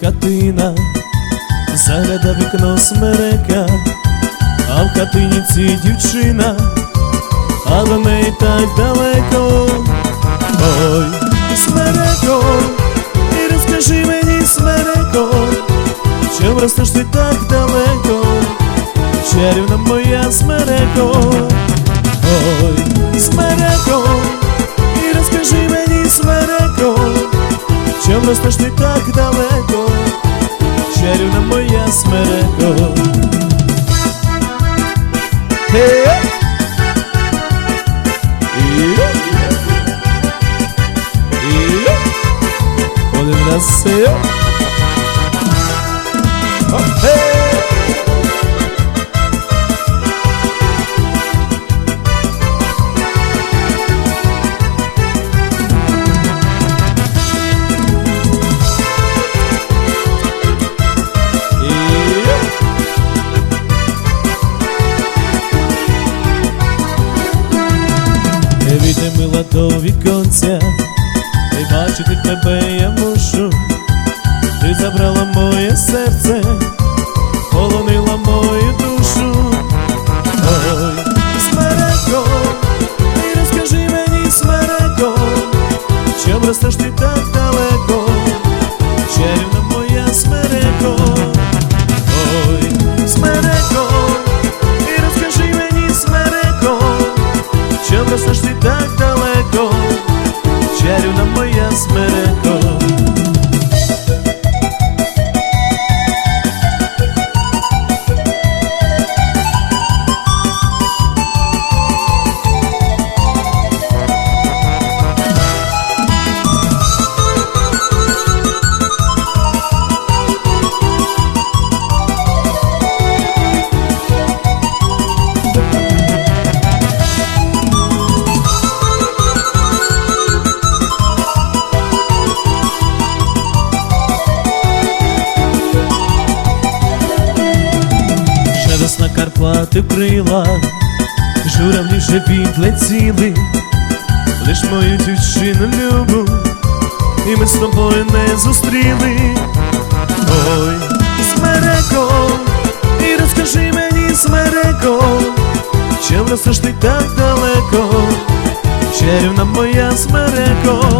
хатина, загляда вікно смерека, а в хатині дівчина, а до неї так далеко. Ой, смереко, і розкажи мені, смереко, чим ростеш ти так далеко, чарівна моя смереко. Ой, чим ростеш ти так далеко, чарівна моя смереко. Hey! І один раз сил. Хе! Вийти до віконця, і бачити тебе я мушу. Ти забрала моє серце, весна Карпати вкрила, журавлі вже відлетіли, лиш мою дівчину любу, і ми з тобою не зустріли. Ой, смереко, і розкажи мені, смереко, чим ростеш ти так далеко, чарівна моя смереко.